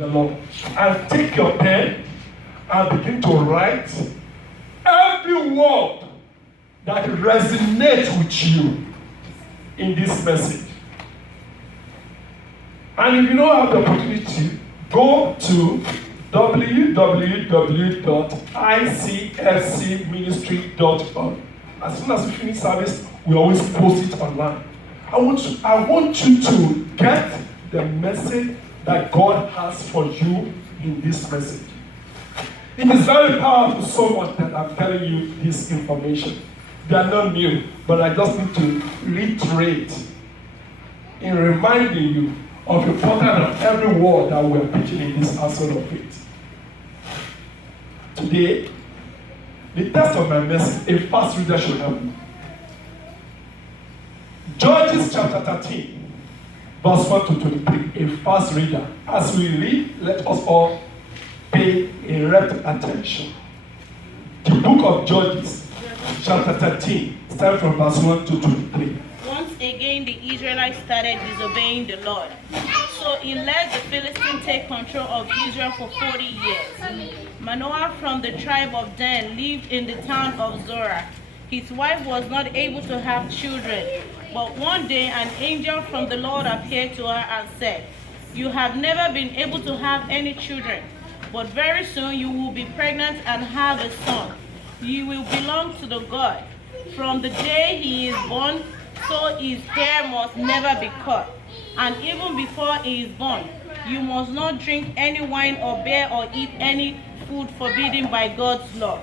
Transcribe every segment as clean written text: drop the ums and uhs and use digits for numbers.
the Lord. And take your pen and begin to write every word that resonates with you in this message. And if you don't have the opportunity, go to www.icfcministry.org. As soon as we finish service, we always post it online. I want you to get the message that God has for you in this message. It is very powerful, so much that I'm telling you this information. They are not new, but I just need to reiterate in reminding you of the importance of every word that we're preaching in this household of faith. Today, the text of my message, a fast reader should help me. Judges chapter 13, verse 1 to 23, a fast reader. As we read, let us all pay a rapt attention. The book of Judges, chapter 13, starting from verse 1 to 23. Once again, the Israelites started disobeying the Lord. So he let the Philistines take control of Israel for 40 years. Manoah from the tribe of Dan lived in the town of Zorah. His wife was not able to have children. But one day an angel from the Lord appeared to her and said, "You have never been able to have any children, but very soon you will be pregnant and have a son. You will belong to the God. From the day he is born, so his hair must never be cut. And even before he is born, you must not drink any wine or beer or eat any food forbidden by God's law.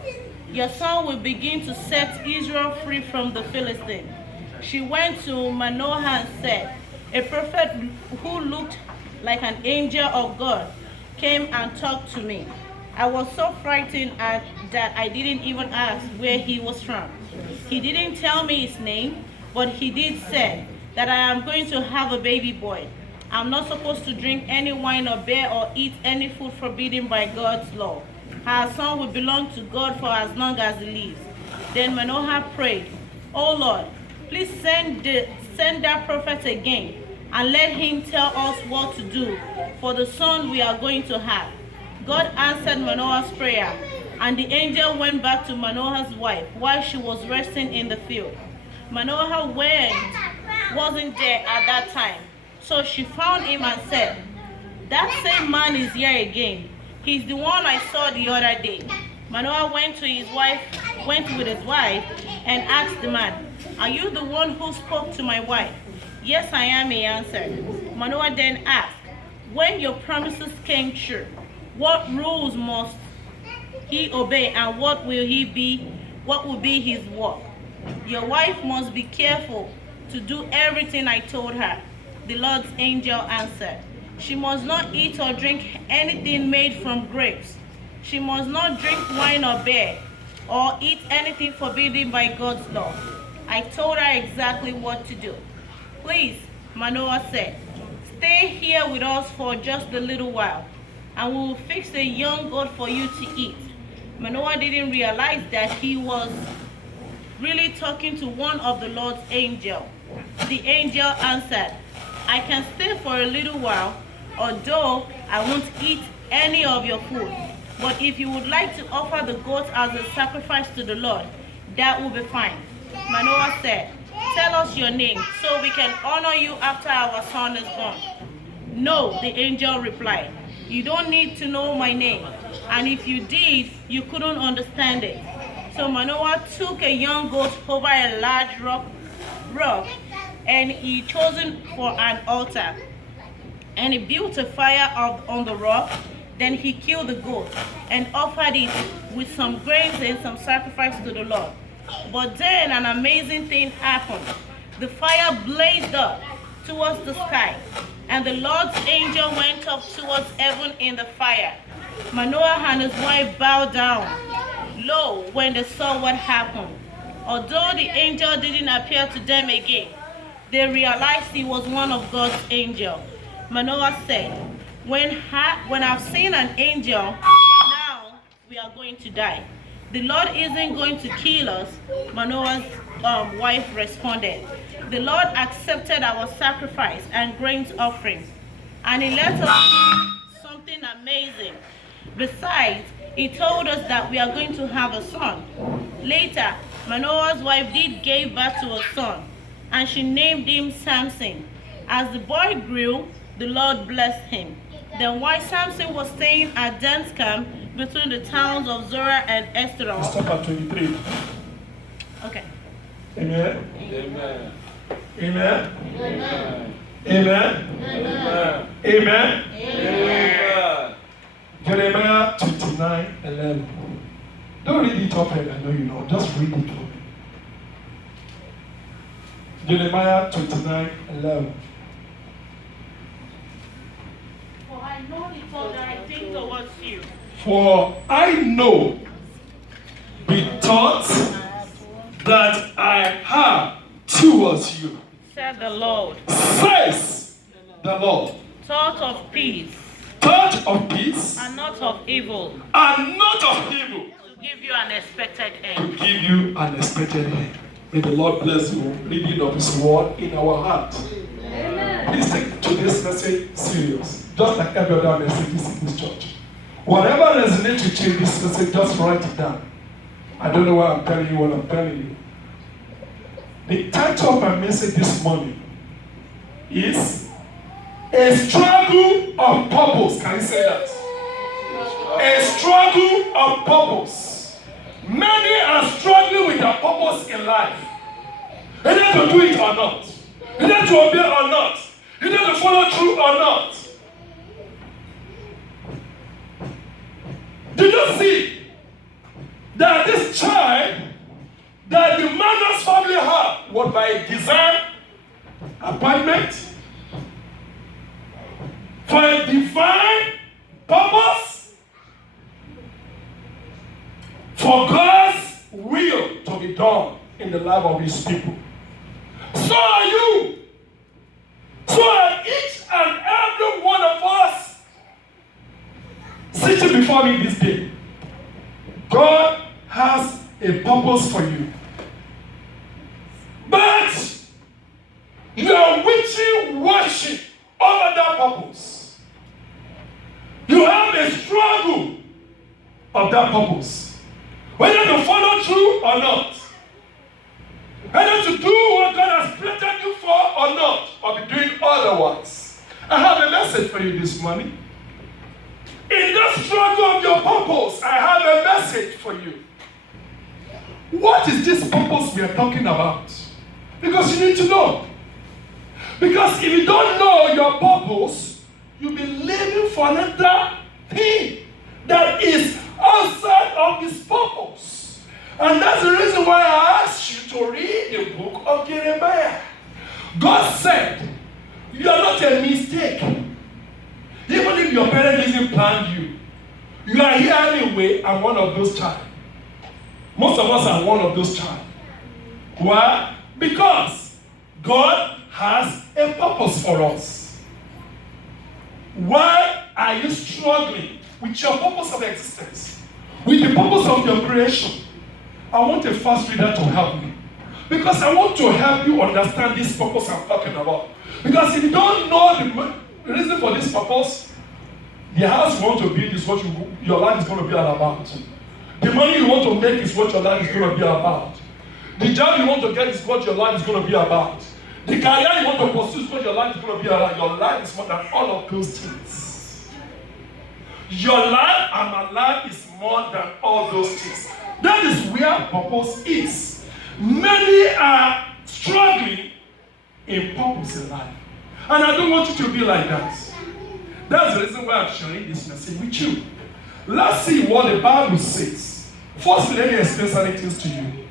Your son will begin to set Israel free from the Philistines." She went to Manoah and said, "A prophet who looked like an angel of God came and talked to me. I was so frightened that I didn't even ask where he was from. He didn't tell me his name, but he did say that I am going to have a baby boy. I'm not supposed to drink any wine or beer or eat any food forbidden by God's law. Our son will belong to God for as long as he lives." Then Manoah prayed, "Oh Lord, please send that prophet again and let him tell us what to do for the son we are going to have." God answered Manoah's prayer, and the angel went back to Manoah's wife while she was resting in the field. Manoah wasn't there at that time, so she found him and said, "That same man is here again. He's the one I saw the other day." Manoah went with his wife and asked the man, "Are you the one who spoke to my wife?" "Yes, I am," he answered. Manoah then asked, "When your promises came true, what rules must he obey, and what will be his work?" "Your wife must be careful to do everything I told her," the Lord's angel answered. "She must not eat or drink anything made from grapes. She must not drink wine or beer, or eat anything forbidden by God's law. I told her exactly what to do." "Please," Manoah said, "stay here with us for just a little while, and we will fix a young goat for you to eat." Manoah didn't realize that he was really talking to one of the Lord's angels. The angel answered, "I can stay for a little while, although I won't eat any of your food. But if you would like to offer the goat as a sacrifice to the Lord, that will be fine." Manoah said, "Tell us your name so we can honor you after our son is born." "No," the angel replied, "you don't need to know my name, and if you did, you couldn't understand it." So Manoah took a young goat over a large rock, and he chosen for an altar, and he built a fire on the rock. Then he killed the goat and offered it with some grains and some sacrifice to the Lord. But then an amazing thing happened. The fire blazed up towards the sky, and the Lord's angel went up towards heaven in the fire. Manoah and his wife bowed down low when they saw what happened. Although the angel didn't appear to them again, they realized he was one of God's angels. Manoah said, when I've seen an angel, now we are going to die. The Lord isn't going to kill us," Manoah's wife responded. "The Lord accepted our sacrifice and grain offerings, and he let us do something amazing. Besides, he told us that we are going to have a son. Later, Manoah's wife did give birth to a son, and she named him Samson. As the boy grew, the Lord blessed him. Then while Samson was staying at Dan's camp between the towns of Zorah and Eshtaol. Stop at 23. Okay. Amen. Amen. Amen. Amen. Amen. Amen. Amen. Amen. Jeremiah 29:11. Don't read it often, I know you know. Just read it for me. Jeremiah 29:11. For I know the thought that I think towards you. For I know the thoughts that I have towards you, Said the Lord. says the Lord. Thought of peace Thought of peace and not of evil, and not of evil, to give you an expected to end. give you an expected end. May the Lord bless you, reading of His word in our hearts. Please take today's message serious, just like every other message in this church. Whatever resonates with you in this message, just write it down. I don't know why I'm telling you what I'm telling you. The title of my message this morning is A Struggle of Purpose. Can you say that? A struggle of purpose. Many are struggling with their purpose in life. Either to do it or not. Either to obey or not. Either to follow through or not. Did you see that this child that the Manners family had was by design appointment for a divine purpose for God's will to be done in the life of His people? So are you. So are each and every one of us sitting before me this day. God has a purpose for you. But you are wishy-washy over that purpose. You have a struggle of that purpose. Whether to follow through or not. Whether to do what God has created you for or not. Or be doing otherwise. I have a message for you this morning. In the struggle of your purpose, I have a message for you. What is this purpose we are talking about? Because you need to know. Because if you don't know your purpose, you'll be living for another thing that is outside of His purpose. And that's the reason why I asked you to read the book of Jeremiah. God said, you are not a mistake. Even if your parent didn't plan you, you are here anyway and one of those child. Most of us are one of those child. Why? Because God has a purpose for us. Why are you struggling with your purpose of existence? With the purpose of your creation? I want a fast reader to help me. Because I want to help you understand this purpose I'm talking about. Because if you don't know the reason for this purpose, the house you want to build is what your life is going to be all about. The money you want to make is what your life is going to be about. The job you want to get is what your life is going to be about. The career you want to pursue is what your life is going to be about. Your life is more than all of those things. Your life and my life is more than all those things. That is where purpose is. Many are struggling in purpose in life. And I don't want you to be like that. That's the reason why I'm sharing this message with you. Let's see what the Bible says. First, let me explain certain things to you.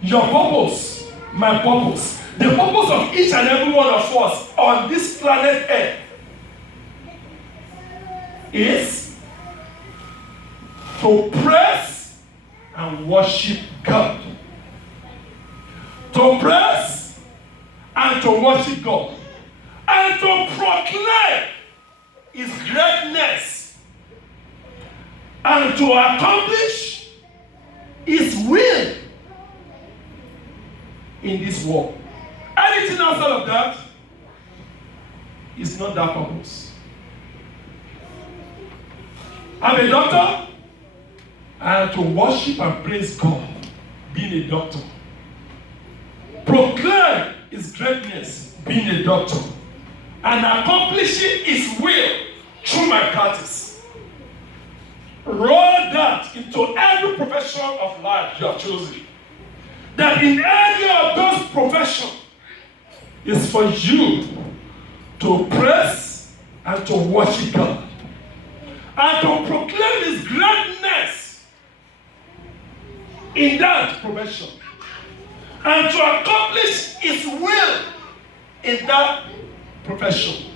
Your purpose, my purpose, the purpose of each and every one of us on this planet Earth is to praise and worship God. To praise and to worship God. And to proclaim His greatness. And to accomplish His will in this world. Anything outside of that is not that purpose. I'm a doctor, and to worship and praise God, being a doctor. Proclaim his greatness, being a doctor, and accomplishing his will through my practice. Roll that into every profession of life you have chosen. That in any of those professions is for you to praise and to worship God and to proclaim his greatness in that profession and to accomplish his will in that profession.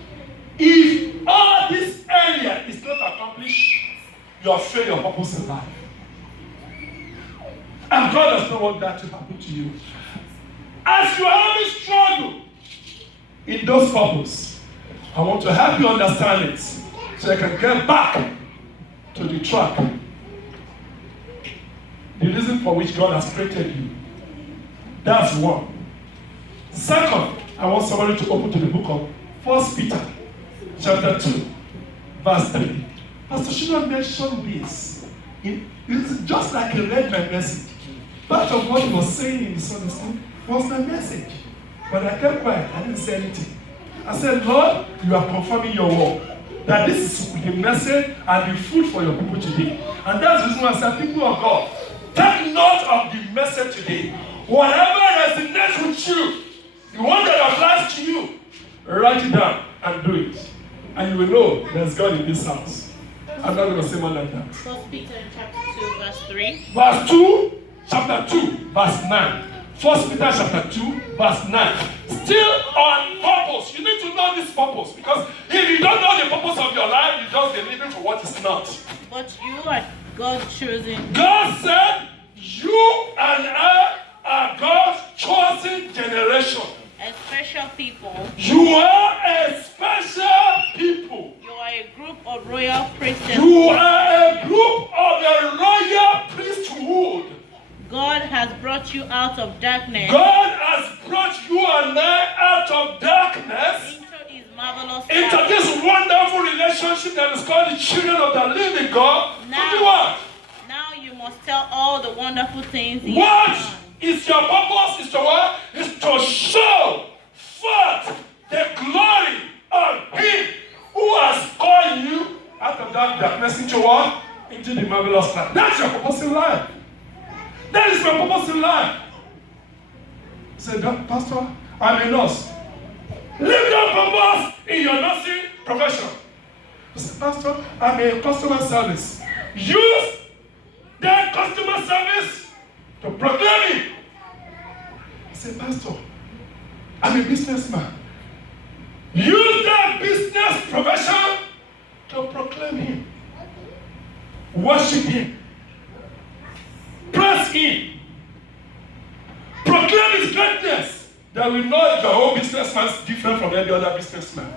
If all this area is not accomplished, you have failed your purpose in life. And God does not want that to happen to you. As you are having struggle in those purposes, I want to help you understand it so you can get back to the track. The reason for which God has created you. That's one. Second, I want somebody to open to the book of 1 Peter chapter 2, verse 3. Pastor Shimon mentioned this. It's just like he read my message. Part of what he was saying in the Sunday school was my message. But I kept quiet. I didn't say anything. I said, Lord, you are confirming your word. That this is the message and the food for your people today. And that's the reason why I said, people of God, take note of the message today. Whatever resonates with you, the one that applies to you, write it down and do it. And you will know there's God in this house. I'm not going to say more like that. 1 Peter chapter 2, verse 3. Verse 2, chapter 2, verse 9. 1 Peter chapter 2, verse 9. Still on purpose. You need to know this purpose. Because if you don't know the purpose of your life, you just be living for what is not. But you are God's chosen. God said, you and I are God's chosen generation. A special people. You are a special people. You are a group of royal priesthood. You are a group of the royal priesthood. God has brought you out of darkness. God has brought you and I out of darkness Into his marvelous into light. this wonderful relationship that is called the children of the living God. Now- To do what? Now you must tell all the wonderful things he What has done. is your purpose? Is to what? Is to show forth the glory of Him who has called you out of that darkness into what? Into the marvelous light. That's your purpose in life. That is my purpose in life. He said, Pastor, I'm a nurse. Leave that purpose in your nursing profession. He said, Pastor, I'm a customer service. Use that customer service to proclaim it. I said, Pastor, I'm a businessman. Use that business profession to proclaim Him. Worship Him. Praise Him. Proclaim His greatness. That we know if your whole businessman is different from any other businessman.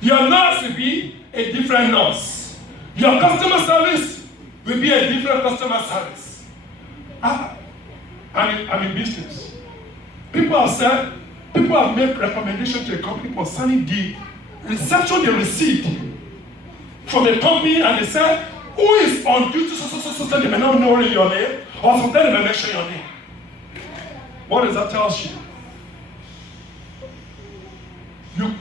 Your nurse will be a different nurse. Your customer service will be a different customer service. I'm in business. People have made recommendations to a company concerning the reception they received from the company, and they said, who is on duty, so they may not know your name, or sometimes they may mention your name. What does that tell you? You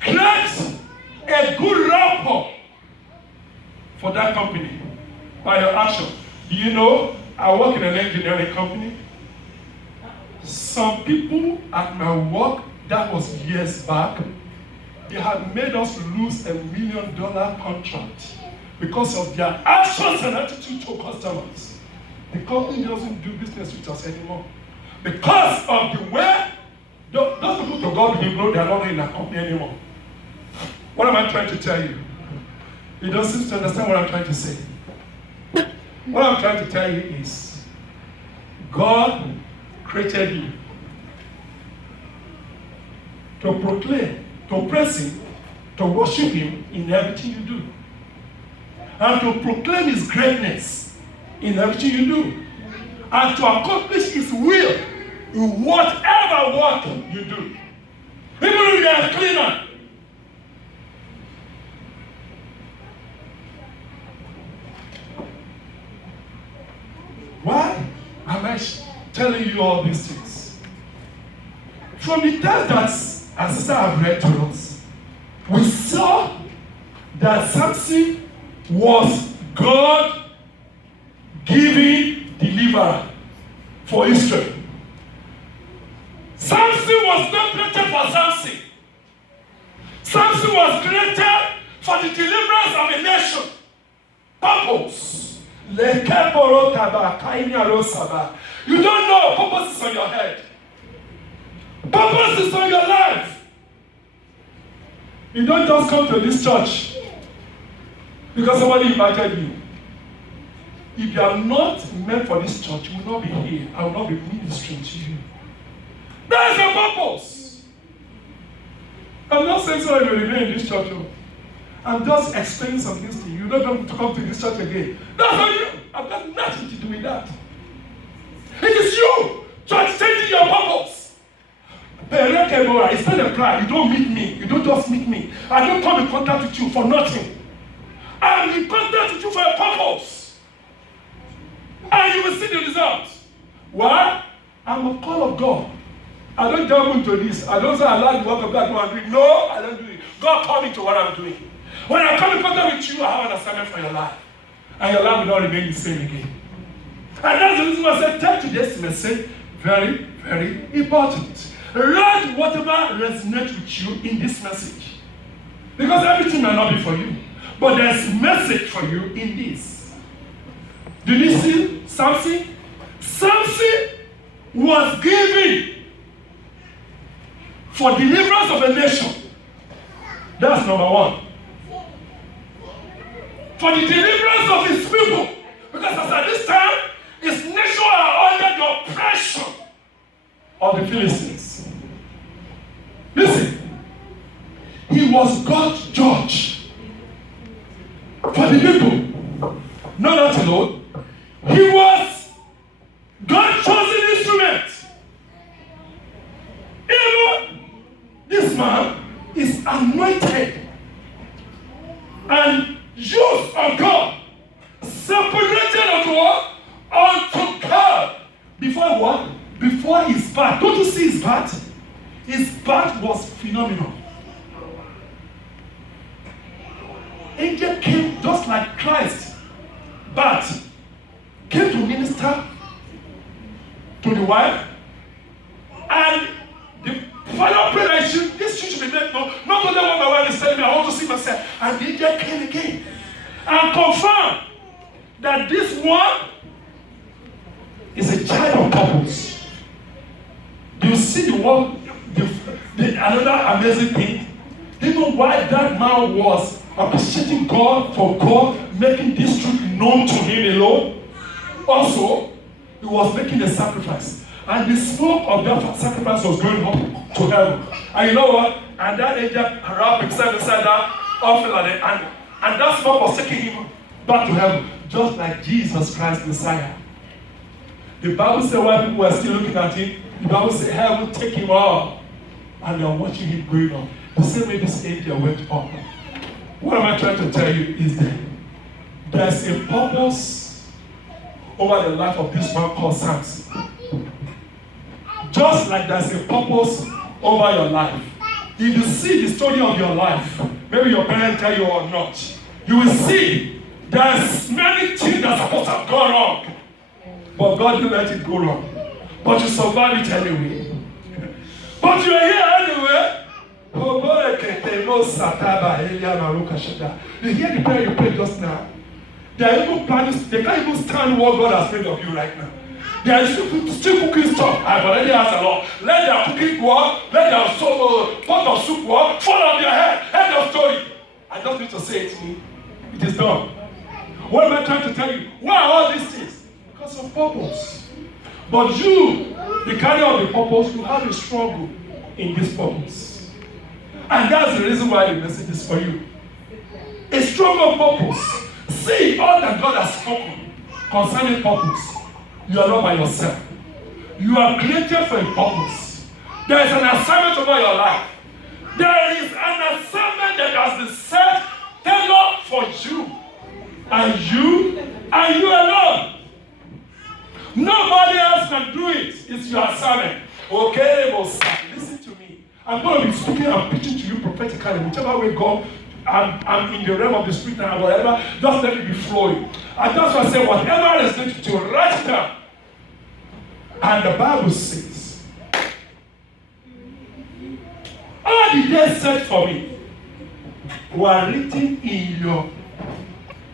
create a good rapport for that company by your action. Do you know, I work in an engineering company. Some people at my work, that was years back, they had made us lose $1 million contract because of their actions and attitude to customers. The company doesn't do business with us anymore. Because of the way, those people to God be glory, they are not in our company anymore. What am I trying to tell you? You don't seem to understand what I'm trying to say. What I'm trying to tell you is, God created you to proclaim, to praise Him, to worship Him in everything you do, and to proclaim His greatness in everything you do, and to accomplish His will in whatever work you do. Even if you are a cleaner, Why am I telling you all these things? From the text that our sister have read to us, we saw that Samson was God-given deliverer for Israel. Samson was not created for Samson. Samson was created for the deliverance of a nation. Purpose. You don't know purpose is on your head. Purpose is on your life. You don't just come to this church because somebody invited you. If you are not meant for this church, you will not be here. I will not be ministering to you. There is a purpose. I'm not saying so you will remain in this church. I'm just explaining some things to you. You don't have to come to this church again. That's on you. I've got nothing to do with that. It is you just changing your purpose. It's not a pride. You don't meet me. You don't just meet me. I don't come in contact with you for nothing. I'm in contact with you for a purpose. And you will see the results. Why? I'm a call of God. I don't jump into this. I don't say I like the work of God. No, I do it. No, I don't do it. God called me to what I'm doing. When I come in contact with you, I have an assignment for your life. And your life will not remain the same again. And that's the reason why I said, take today's message very, very important. Write whatever resonates with you in this message. Because everything might not be for you. But there's a message for you in this. Did you see Samson? Samson was given for deliverance of a nation. That's number one. For the deliverance of his people. Because as at this time, his nation are under the oppression of the Philistines. Listen, he was God's judge for the people. Not that alone. He was God's chosen instrument. Even this man is anointed and used of God, separated unto what? Unto God. Before what? Before his birth. Don't you see his birth? His birth was phenomenal. Angel came just like Christ, but came to minister to the wife, and the father prayed that this should be made known. Not only what my wife is telling me, I want to see myself. And the angel came again and confirmed that this one is a child of purpose. Do you see the one? Another amazing thing, even why that man was appreciating God for God making this truth known to him alone. Also, he was making a sacrifice, and the smoke of that sacrifice was going up to heaven. And you know what? And that angel wrapped himself inside that offering, and that smoke was taking him back to heaven, just like Jesus Christ Messiah. The Bible said while people were still looking at him, the Bible said heaven take him up. And they are watching him going on. The same way this angel went up. What am I trying to tell you is that there's a purpose over the life of this man called Samson. Just like there's a purpose over your life. If you see the story of your life, maybe your parents tell you or not, you will see there's many things that are supposed to have gone wrong. But God didn't let it go wrong. But you survive it anyway. But you are here anyway. You hear the prayer you prayed just now. They are even planning, they can't even stand what God has made of you right now. They are still cooking stuff. I've already asked the Lord. Let their cooking work, let their pot of soup work, fall on their head. End of story. I just need to say it to me. It is done. What am I trying to tell you? Why are all these things? Because of purpose. But you, the carrier of the purpose, you have a struggle in this purpose. And that's the reason why the message is for you. A struggle of purpose. See all that God has spoken concerning purpose. You are not by yourself. You are created for a purpose. There is an assignment over your life. There is an assignment that has been set tailored for you. And you alone. Nobody else can do it. It's your assignment. Okay, Mosa, listen to me. I'm going to be speaking and preaching to you prophetically, whichever way God. I'm in the realm of the spirit now, whatever, just let it be flowing. I just want to say, whatever is going to write down. And the Bible says, all the days set for me were written in your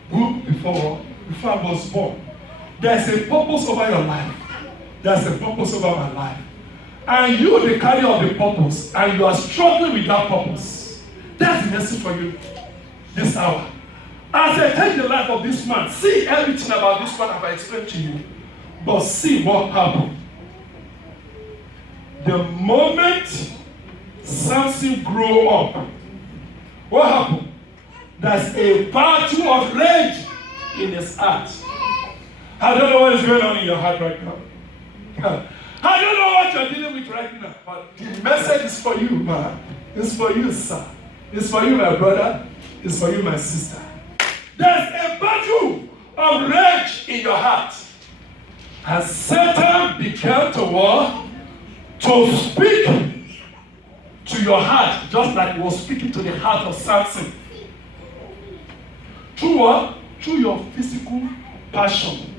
book before I was born. There's a purpose over your life. There's a purpose over my life. And you, the carrier of the purpose, and you are struggling with that purpose. That's the message for you this hour. As I take the life of this man, see everything about this man I've explained to you, but see what happened. The moment Samson grew up, what happened? There's a battle of rage in his heart. I don't know what is going on in your heart right now. I don't know what you're dealing with right now, but the message is for you, man. It's for you, sir. It's for you, my brother. It's for you, my sister. There's a battle of rage in your heart. And Satan began to speak to your heart, just like he was speaking to the heart of Samson. Through what? Through your physical passion.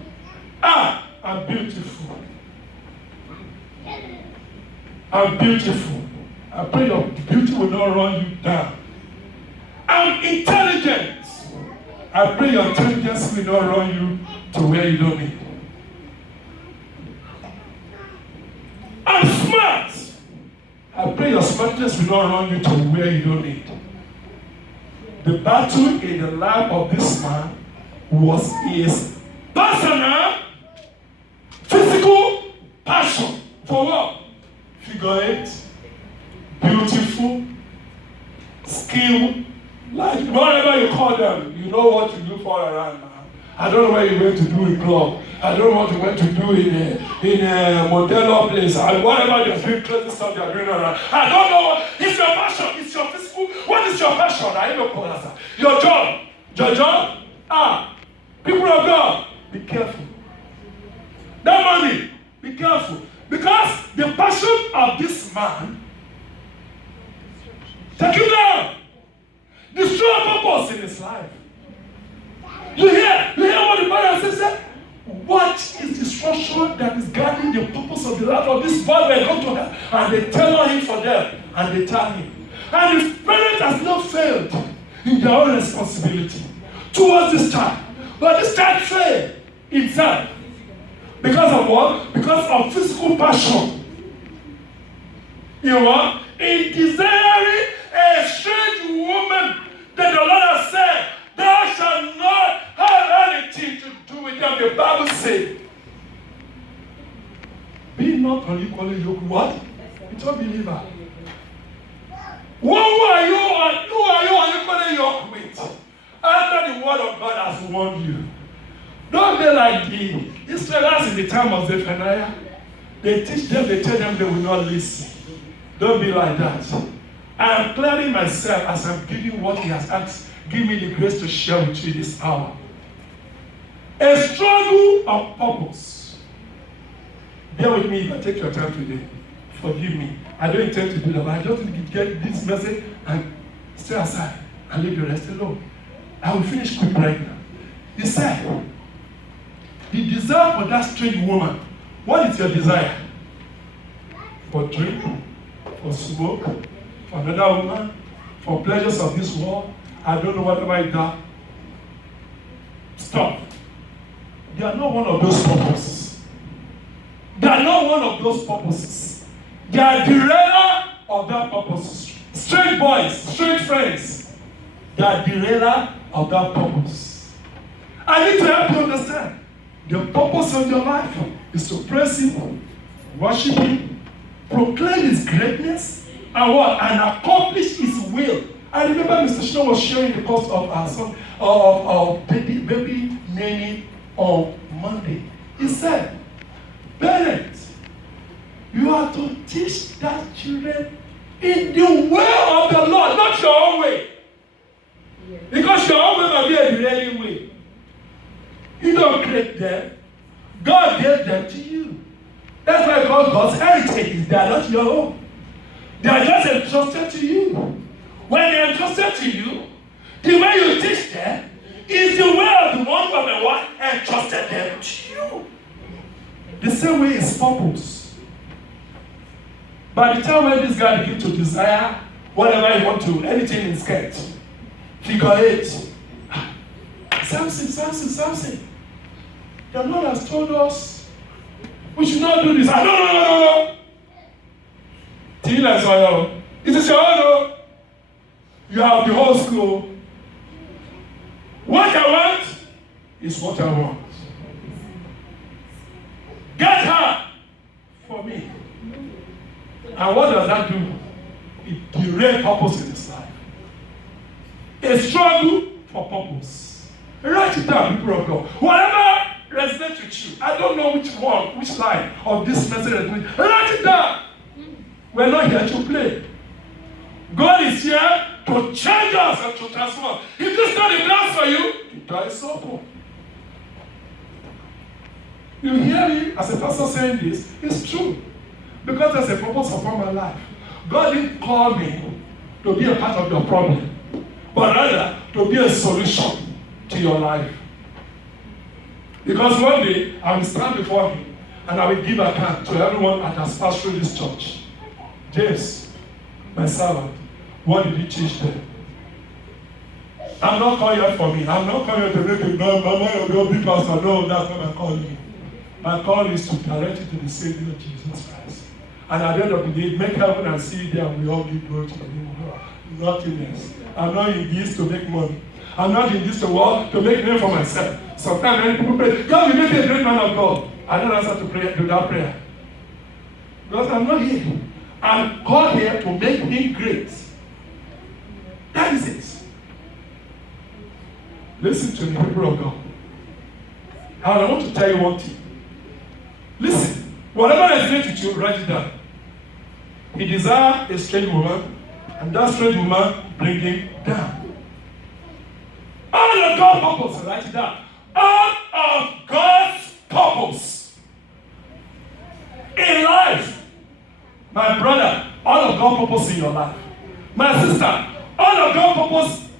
I'm beautiful. I'm beautiful. I pray your beauty will not run you down. I'm intelligent. I pray your intelligence will not run you to where you don't need. I'm smart. I pray your smartness will not run you to where you don't need. The battle in the life of this man was his personal, physical passion. For what? Figure 8. Beautiful, skilled, like whatever you call them, you know what to do for around now. I don't know what you went to do in club. I don't know what you went to do in a Modelo place. Whatever you're doing, crazy stuff you're doing around. I don't know what. It's your passion. It's your physical. What is your passion? I don't know. Your job. Your job. People of God, be careful. That money, be careful. Because the passion of this man, take him down. Destroy purpose in his life. You hear what the Bible says? What is the structure that is guarding the purpose of the life of this boy? We're going to have, and they tell him for them, and they tell him. And his parent has not failed in their own responsibility towards this child. But this child failed himself. Because of what? Because of physical passion. You know what? In desiring a strange woman that the Lord has said, thou shalt not have anything to do with them. The Bible says, be not unequally yoked. What? It's a believer. Who are you unequally yoked with? After the word of God has warned you. Don't be like the Israelites in the time of Zephaniah. They teach them, they tell them they will not listen. Don't be like that. I am clearing myself as I'm giving what he has asked. Give me the grace to share with you this hour. A struggle of purpose. Bear with me if I take your time today. Forgive me. I don't intend to do that, but I just need to get this message and stay aside and leave the rest alone. I will finish quick right now. He said, the desire for that strange woman. What is your desire? For drink, for smoke, for another woman, for pleasures of this world. I don't know whatever it does. Stop. They are not one of those purposes. They are not one of those purposes. They are the derailer of that purpose. Strange boys, strange friends. They are the derailer of that purpose. I need to help you understand. The purpose of your life is to praise Him, worship Him, proclaim His greatness, and what? And accomplish His will. I remember Mr. Shino was sharing the course of our son, of baby naming on Monday. He said, parents, you are to teach that children in the way of the Lord, not your own way. Because your own way might be a derailing way. You don't create them. God gave them to you. That's why God God's heritage. They are not your own. They are just entrusted to you. When they are entrusted to you, the way you teach them is the way of the one from the one entrusted them to you. The same way is purpose. By the time when this guy begins to desire whatever he wants to, anything in skirt, figure 8. Samson. The Lord has told us we should not do this. No. Tina is oil. It is your own. You have the whole school. What I want is what I want. Get her for me. And what does that do? It derails purpose in his life. A struggle for purpose. Write it down, people of God. Whatever resonates with you, I don't know which line of this message resonates. Write it down. We're not here to play. God is here to change us and to transform. If this is not the plan for you, the door is open. You hear me as a pastor saying this, it's true. Because there's a purpose upon my life. God didn't call me to be a part of your problem, but rather to be a solution to your life. Because one day, I will stand before him and I will give account to everyone that has passed through this church. James, my servant, what did he teach them? I'm not calling you for me. I'm not calling you to make a no, big pastor. No, that's not my calling. My call is to direct you to the Savior Jesus Christ. And at the end of the day, make heaven and see there and we all give glory to the name of God. Nothing else. I'm not in this to make money. I'm not in this world to make name for myself. Sometimes many people pray, God will make me a great man of God. I don't answer to pray, do that prayer. Because I'm not here. I'm called here to make him great. That is it. Listen to me, people of God. And I want to tell you one thing. Listen, whatever resonates with you, write it down. He desired a strange woman, and that strange woman bring him down. All of God's purpose, write it down. All of God's purpose in life. My brother, all of God's purpose in your life. My sister, all of God's purpose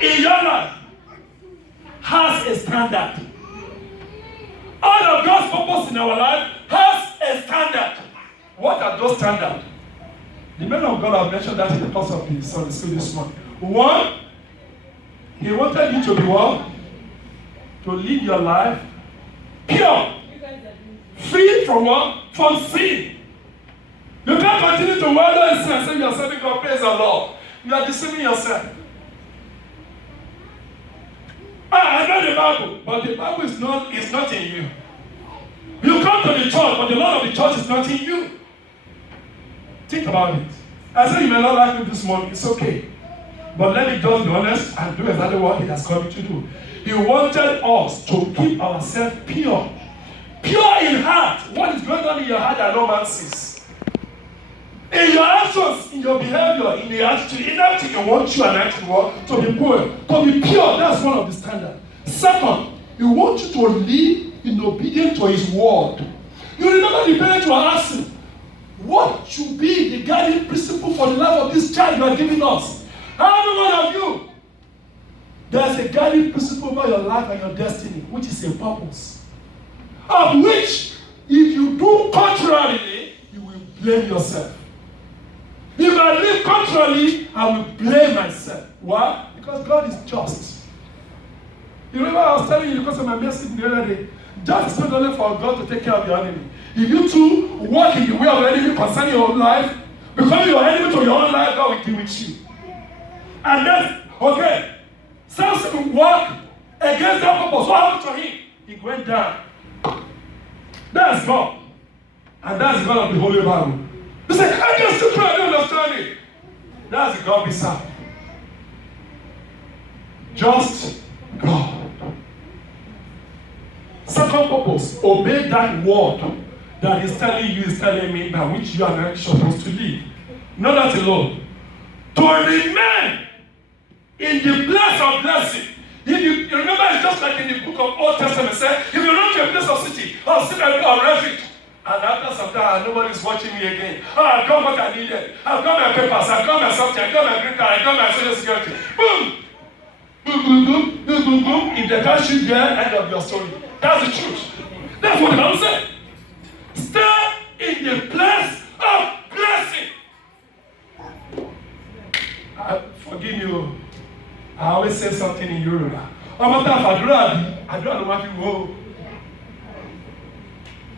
in your life has a standard. All of God's purpose in our life has a standard. What are those standards? The men of God have mentioned that in the course of the Sunday school this morning. One, he wanted you to be what? To live your life pure. Free from what? From sin. You can't continue to wallow in sin and say you are serving God, praise the Lord. You are deceiving yourself. I know the Bible, but the Bible is not in you. You come to the church, but the Lord of the church is not in you. Think about it. I said you may not like me this morning, it's okay. But let me just be honest and do exactly what he has called me to do. He wanted us to keep ourselves pure. Pure in heart. What is going on in your heart that no man sees? In your actions, in your behavior, in the attitude, in everything you want you and I to be pure. To be pure, that's one of the standards. Second, he wants you to live in obedience to his word. You remember the parents were asking, what should be the guiding principle for the life of this child you are giving us? Every one of you, there's a guiding principle over your life and your destiny, which is a purpose. Of which, if you do contrarily, you will blame yourself. If I live contrarily, I will blame myself. Why? Because God is just. You remember I was telling you because of my message the other day, just is not only for God to take care of your enemy. If you too walk in the way of the enemy concerning your own life, becoming your enemy to your own life, God will deal with you. And then, okay, Samson walked against that purpose. What happened to him? He went down. That's God. And that's the God of the Holy Bible. You say, I just still pray, I don't understand it. That's the God we serve. Just God. Second purpose, obey that word that is telling you, is telling me, by which you are not supposed to live. Not that alone. To remain in the place of blessing. If you remember, it's just like in the book of Old Testament, say, if you don't to a place of city, I'll sit and I'll refuge. And after some time, nobody's watching me again. I've got what I needed. I've got my papers, I've got my something, I've got my green card, I've got my social security. Boom! Boom, boom, boom, boom, boom, boom. If they can't shoot there, end of your story. That's the truth. That's what the Bible said. Stay in the place of blessing. Forgive you. I always say something in Yoruba.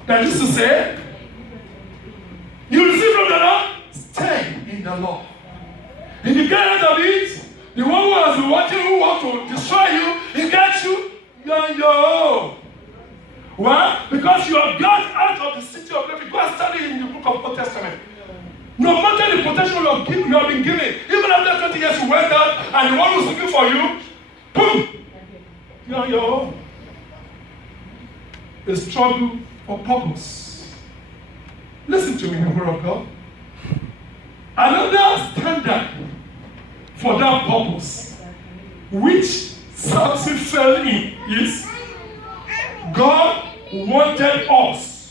That used to say, you receive from the Lord, stay in the Lord. In the garden of it, the one who has been watching, who wants to destroy you, he gets you, you're on your own. Why? Because you have got out of the city of David. Go and study in the book of Old Testament. No matter the protection you have been given, even after 20 years you went out and the one who's looking for you, boom, you're on your own. A struggle for purpose. Listen to me, people of God. Another standard for that purpose, which Samson fell in, is God wanted us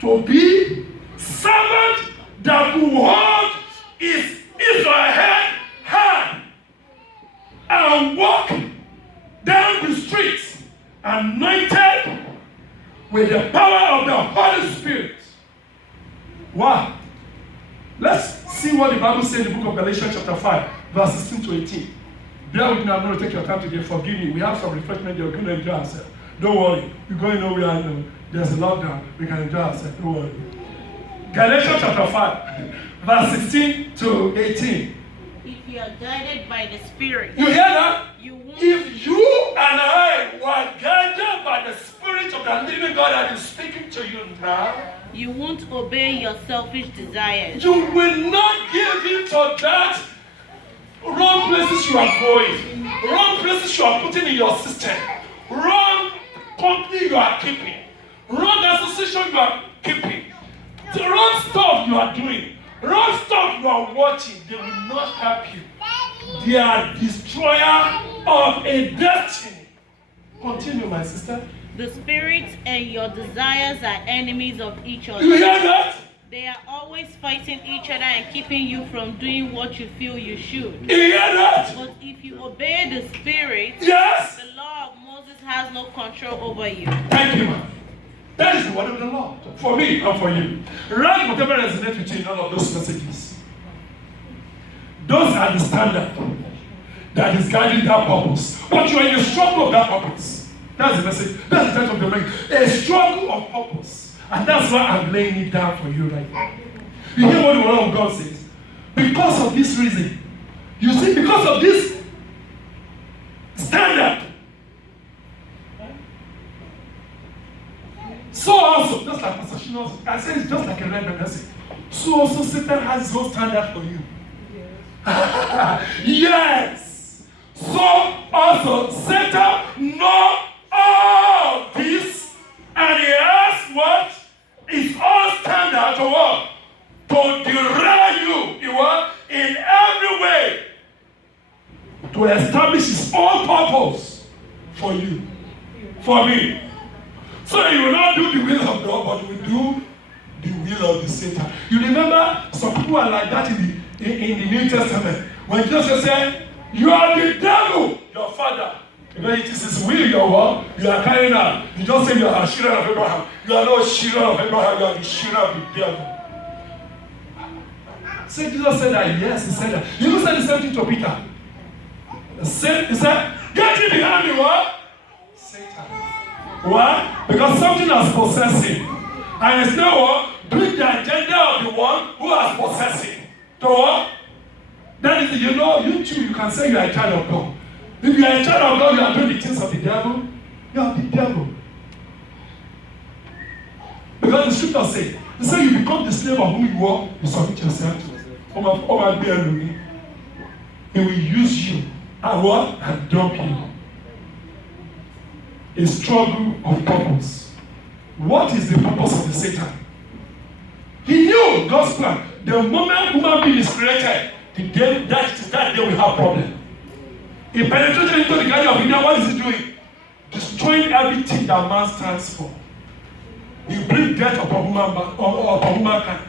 to be servants that will hold his Israel hand and walk down the streets anointed with the power of the Holy Spirit. Wow. Let's see what the Bible says in the book of Galatians chapter 5, verse 16 to 18. Bear with me, I'm going to take your time today. Forgive me. We have some refreshment. You're going to enjoy ourselves. Don't worry. We're going nowhere. There's a lockdown. We can enjoy ourselves. Don't worry. Galatians chapter 5, verse 16 to 18. If you are guided by the Spirit, You hear that? you won't. If you and I were guided by the Spirit of the living God that is speaking to you now, You won't obey your selfish desires. you will not give in to that wrong places you are going, wrong places you are putting in your system, wrong company you are keeping, wrong association you are keeping, the wrong stuff you are doing, wrong stuff you are watching. They will not help you. They are destroyer of a destiny. Continue, my sister. The Spirit and your desires are enemies of each other. You hear that? They are always fighting each other and keeping you from doing what you feel you should. You hear that? But if you obey the Spirit, Yes. the law of Moses has no control over you. Thank you, man. That is the word of the Lord for me and for you. Write whatever resonates with you in all of those messages. Those are the standard that is guiding that purpose. But you are in the struggle of that purpose. That's the message. That's the title of the message. A struggle of purpose. And that's why I'm laying it down for you right now. You hear what the word of God says? Because of this reason. You see, because of this standard. So also, just like Pastor Shino, I say it's just like a red message. So also Satan has no standard for you. Yes. So also Satan knows all this, and he has what? His own standard to what? To derail you in every way, to establish his own purpose for you, for me. So you will not do the will of God, but you will do the will of the Satan. You remember some people are like that in the New Testament. When Jesus said, you are the devil, your father. Because it is his will, your work, you are carrying out. You just say you are a children of Abraham. You are not children of Abraham, you are the children of the devil. So Jesus said that, yes, he said that. He even said the same thing to Peter. He said, get you behind me, what? Satan. Why? Because something has possessed him. And it's now what? Doing the agenda of the one who has possessed him. So what? That is, you know, you too, you can say you are a child of God. If you are a child of God, you are doing the things of the devil. You are the devil. Because the scripture says, it says you become the slave of whom you are, you submit yourself to. He will use you and what? And dump you. A struggle of purpose. What is the purpose of the Satan? He knew God's plan. The moment human being is created, that day we have problem. He penetrated into the garden of Eden. What is he doing? Destroying doing everything that man stands for. You bring death upon humankind.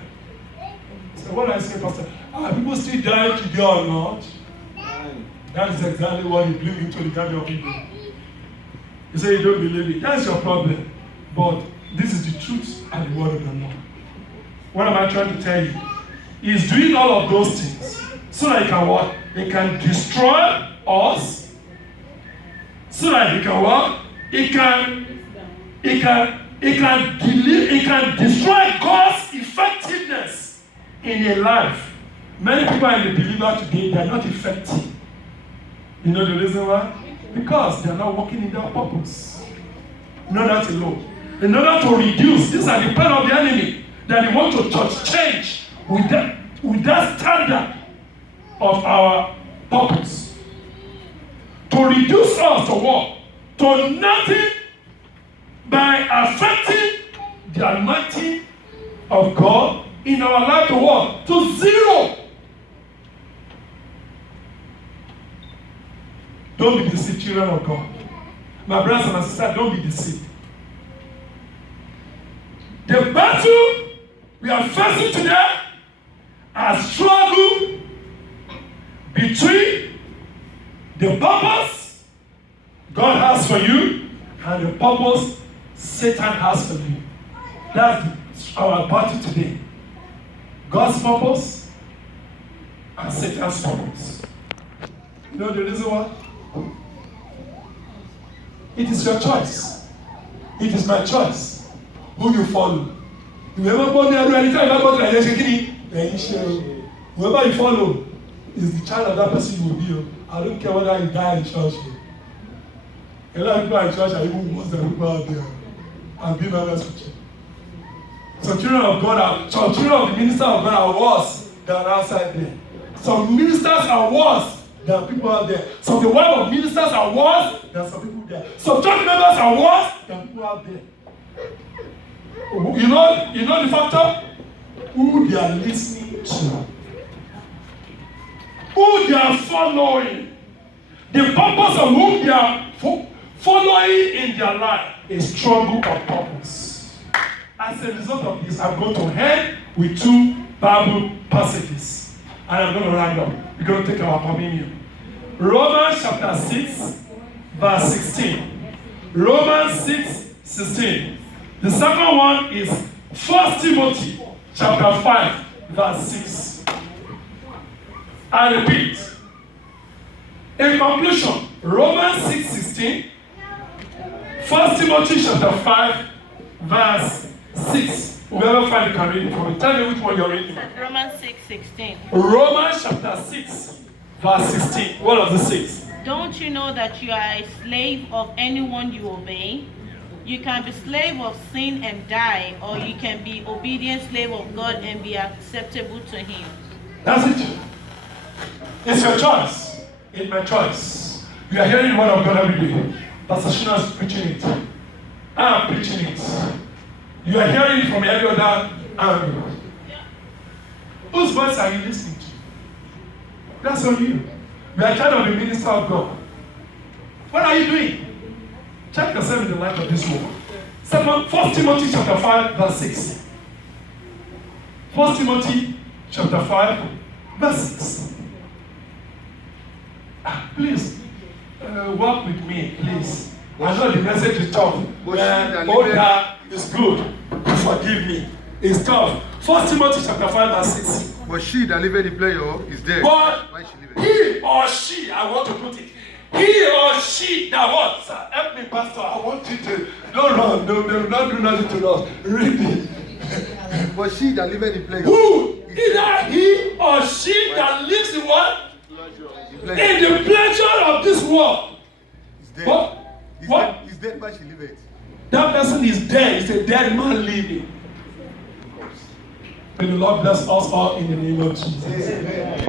So what I say, Pastor? Are people still dying today or not? That is exactly what you bring into the garden of people. You say you don't believe it. That's your problem. But this is the truth and the word of the Lord. What am I trying to tell you? He's doing all of those things so that he can what? He can destroy us. So that he can what? He can destroy God's effectiveness in a life. Many people are in the believer today, they are not effective. You know the reason why? Because they are not working in their purpose. Not that alone. In order to reduce, these are the plan of the enemy, that they want to change with that standard of our purpose. To reduce us to what? To nothing by affecting the anointing of God in our life to what? To zero. Don't be deceived, children of God. My brothers and my sisters, don't be deceived. The battle we are facing today a struggle between the purpose God has for you and the purpose Satan has for you. That's our battle today. God's purpose and Satan's purpose. You know the reason why? It is your choice. It is my choice. Who you follow. Whoever you follow is the child of that person you will be. I don't care whether you die in church. A lot of people in church are even worse than people out there. I'm being honest with you. Some children of the minister of God are worse than outside there. Some ministers are worse than people out there. Some of the wife of ministers are worse than some people there. Some church members are worse than people out there. You know the factor? Who they are listening to. Who they are following. The purpose of whom they are following in their life. A struggle of purpose. As a result of this, I'm going to end with 2 Bible passages. And I'm going to round up. We're going to take our communion. Romans chapter 6, verse 16. Romans 6, 16. The second one is 1 Timothy chapter 5, verse 6. I repeat. In conclusion, Romans 6, 16. 1 Timothy chapter 5, verse 6. Whoever find it can read it for me. Tell me which one you're reading. Romans 6, 16. Romans chapter 6, verse 16. What does it say? Don't you know that you are a slave of anyone you obey? You can be slave of sin and die, or you can be obedient slave of God and be acceptable to Him. That's it. It's your choice. It's my choice. We are hearing the word of God every day. Pastor Shina is preaching it. I am preaching it. You are hearing it from every other angle. Whose voice are you listening to? That's on you. We are kind of the minister of God. What are you doing? Check yourself in the light of this world. 1 Timothy chapter 5, verse 6. 1 Timothy chapter 5, verse 6. Please, work with me, please. I know the message is tough. That is good. Forgive me. It's tough. 1 Timothy chapter 5, verse 6. But she that liveth in pleasure is dead. But Why she liveth? he or she, I want to put it. He or she that what? Sir, help me, Pastor. I want you to don't run. Don't do nothing to us. Read it. But she that liveth in pleasure. Who? Either he or she that lives in what? In the pleasure of this world. Is dead. What? What? He's dead why she liveth. That person is dead. It's a dead man living. May the Lord bless us all in the name of Jesus. Amen.